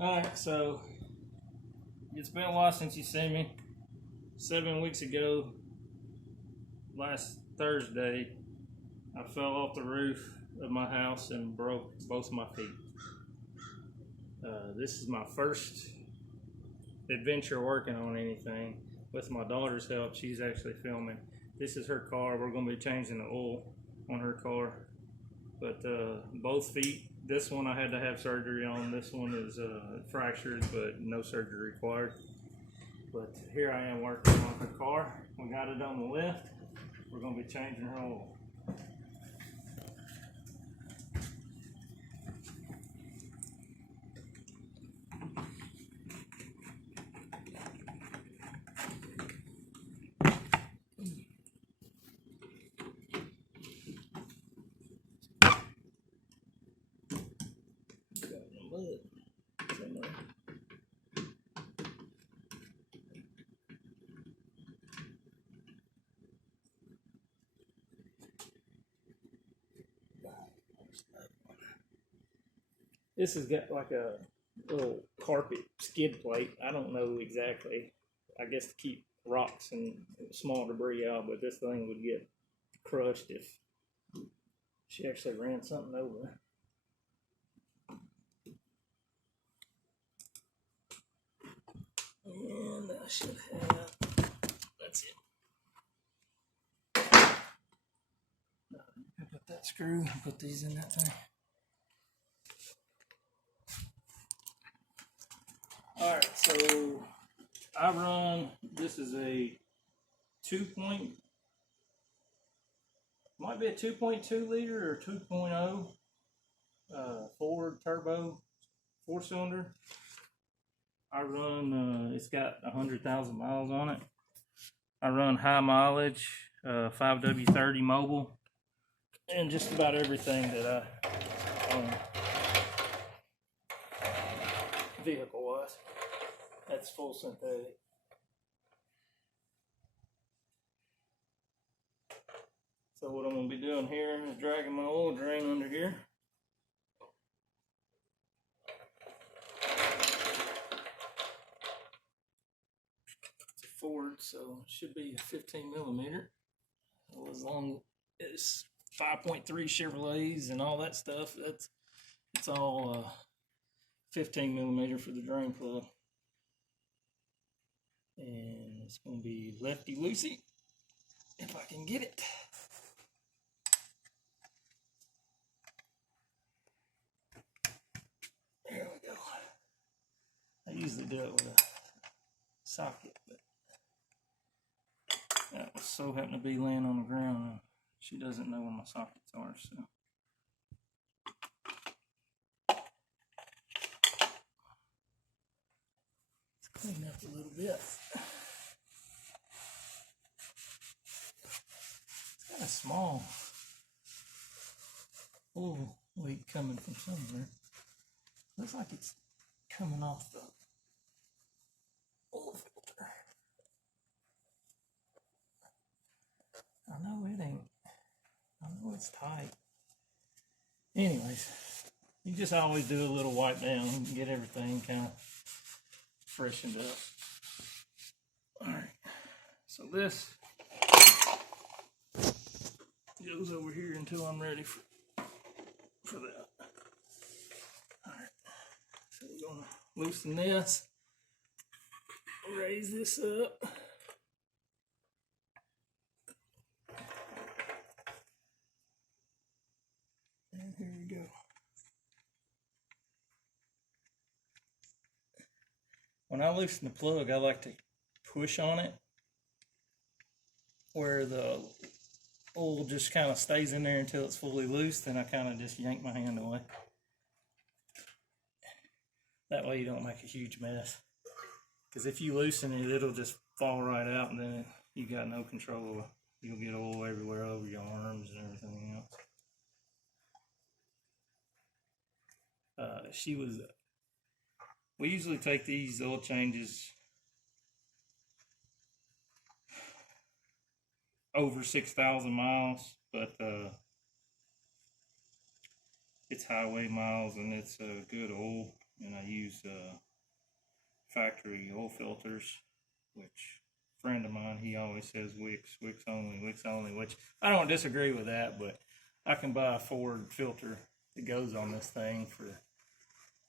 Alright, so it's been a while since you seen me. 7 weeks ago, last Thursday, I fell off the roof of my house and broke both my feet. This is my first adventure working on anything. With my daughter's help, she's actually filming. This is her car. We're going to be changing the oil on her car. But both feet, this one I had to have surgery on. This one is fractured, but no surgery required. But here I am working on her car. We got it on the lift. We're going to be changing her oil. This has got like a little carpet skid plate. I don't know exactly. I guess to keep rocks and small debris out, but this thing would get crushed if she actually ran something over. And I should have, that's it. Put that screw, put these in that thing. Alright, so I run, this is a might be a 2.2 liter or 2.0 Ford turbo 4-cylinder. I run, it's got 100,000 miles on it. I run high mileage, 5W30 mobile, and just about everything that I own vehicle wise. That's full synthetic. So what I'm going to be doing here is dragging my oil drain under here. It's a Ford, so it should be a 15 millimeter. Well, as long as 5.3 Chevrolets and all that stuff, it's all 15 millimeter for the drain plug. And it's going to be lefty loosey if I can get it. There we go. I usually do it with a socket, but that was so happened to be laying on the ground and she doesn't know where my sockets are, so. Let's clean up a little bit. It's kind of small. Oh, weight coming from somewhere. Looks like it's coming off the oil filter. I know it ain't. I know it's tight. Anyways, you just always do a little wipe down and get everything kind of freshened up. Alright, so this goes over here until I'm ready for that. Alright, so we're going to loosen this, raise this up. And here we go. When I loosen the plug, I like to push on it where the oil just kind of stays in there until it's fully loose, then I kind of just yank my hand away. That way you don't make a huge mess. Because if you loosen it, it'll just fall right out and then you got no control. You'll get oil everywhere over your arms and everything else. We usually take these oil changes over 6,000 miles, but it's highway miles and it's good oil. and I use factory oil filters, which a friend of mine, he always says Wix only, which I don't disagree with that, but I can buy a Ford filter that goes on this thing for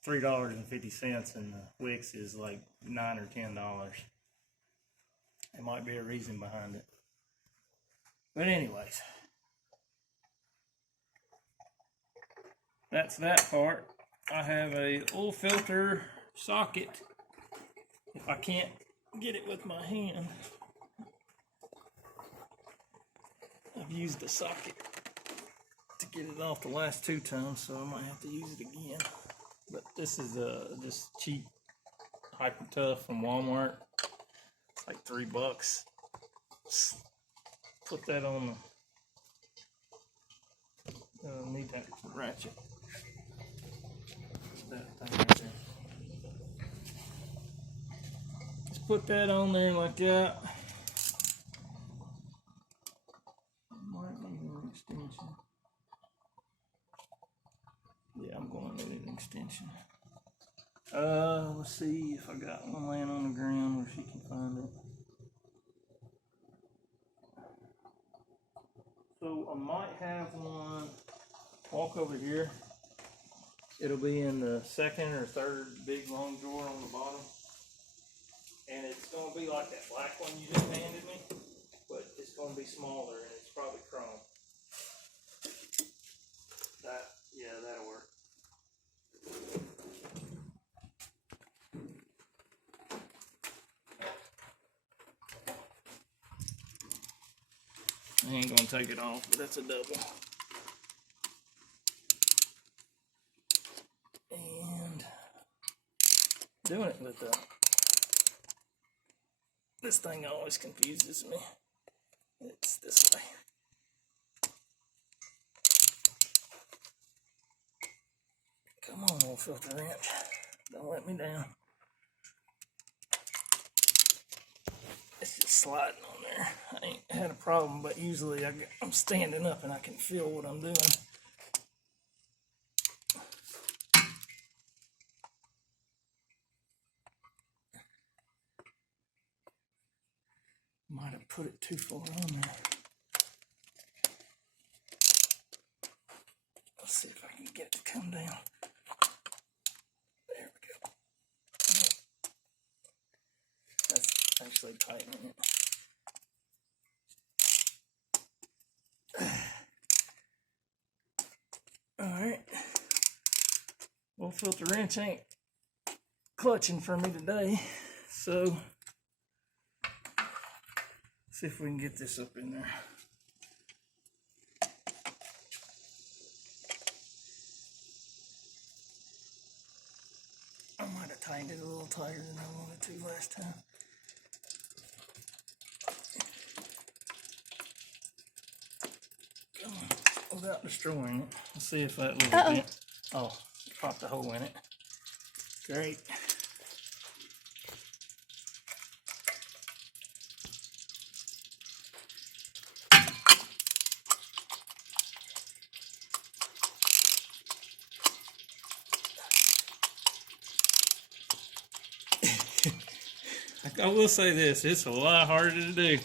$3.50, and the Wix is like $9 or $10. There might be a reason behind it. But anyways, that's that part. I have a oil filter socket. If I can't get it with my hand, I've used the socket to get it off the last 2 times, so I might have to use it again. But this is this cheap Hyper Tough from Walmart. It's like $3. Just put that on the need that ratchet. That thing right there. Just put that on there like that. Might need an extension. Yeah, I'm going to need an extension. Let's see if I got one laying on the ground where she can find it. So I might have one. Walk over here. It'll be in the 2nd or 3rd big long drawer on the bottom. And it's going to be like that black one you just handed me, but it's going to be smaller and it's probably chrome. Yeah, that'll work. I ain't going to take it off, but that's a double. And doing it with this thing always confuses me. It's this way. Come on, old filter wrench. Don't let me down. It's just sliding on there. I ain't had a problem, but usually I'm standing up and I can feel what I'm doing. Might have put it too far on there. Let's see if I can get it to come down. There we go. That's actually tightening it. Alright. Well, filter wrench ain't clutching for me today, so see if we can get this up in there. I might have tightened it a little tighter than I wanted to last time. Come on, without destroying it. Let's see if that little bit. Oh, popped a hole in it. Great. I will say this, it's a lot harder to do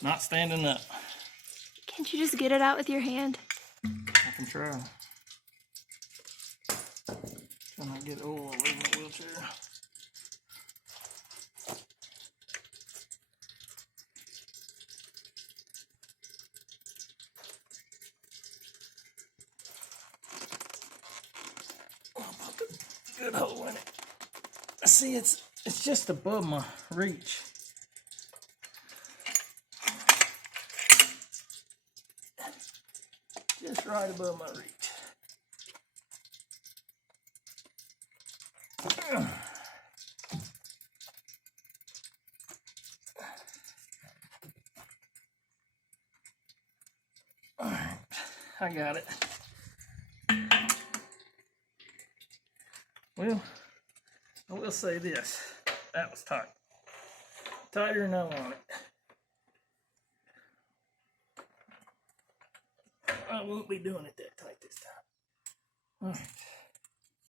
not standing up. Can't you just get it out with your hand? I can try. Trying not to get oil all over my wheelchair. I'll put a good hole in it. See, it's just above my reach. Just right above my reach. All right, I got it. Well, I will say this, that was tight. Tighter than I want it. I won't be doing it that tight this time. All right.